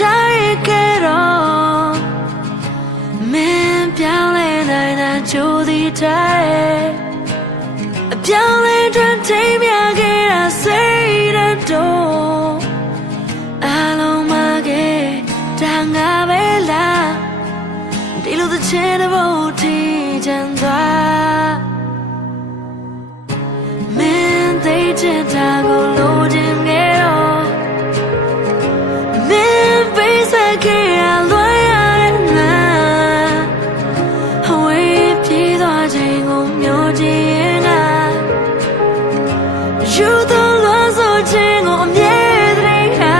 တိုင်းခဲ့တော့မင်းပြောင်းလဲနိုင်တာကြိုးသည်တိုင်းအပြောင်းလဲတွင်ထိမ်းမြခဲ့တာစိတ်တတော့အလုံးမခဲ့ဒါငါပဲလားဒီလိုသချင်တဲ့ဘုတ်တီချမ်းသွား ခြင်းကိုမျောချင်ရင်နာယူတော့လွှမ်းဆိုခြင်းကိုအမြဲတည်းဟာ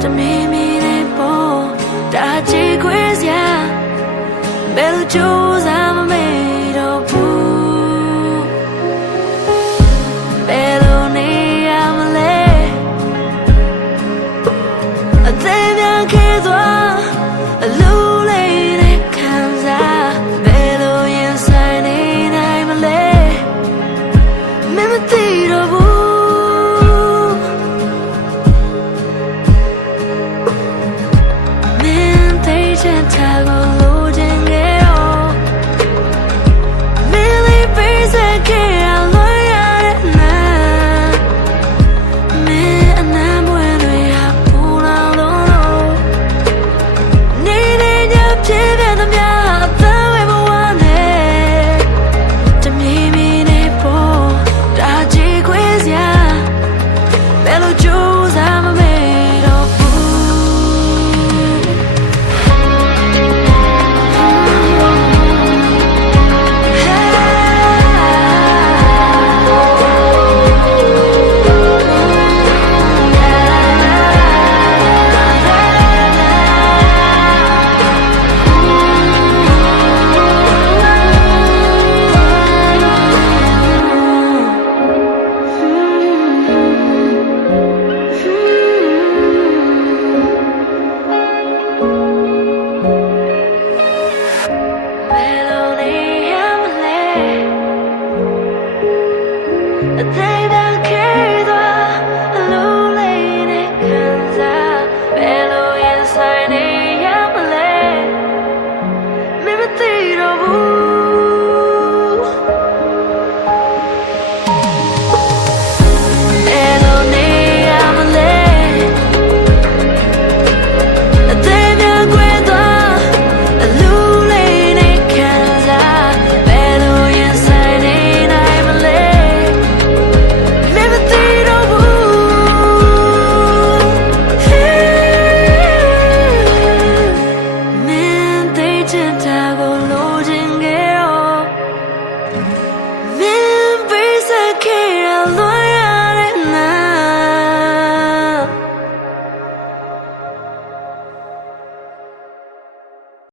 တမီမီနဲ့ပေါ်တာချေခွေးစရာဘယ်လိုကြိုးစားမမေ့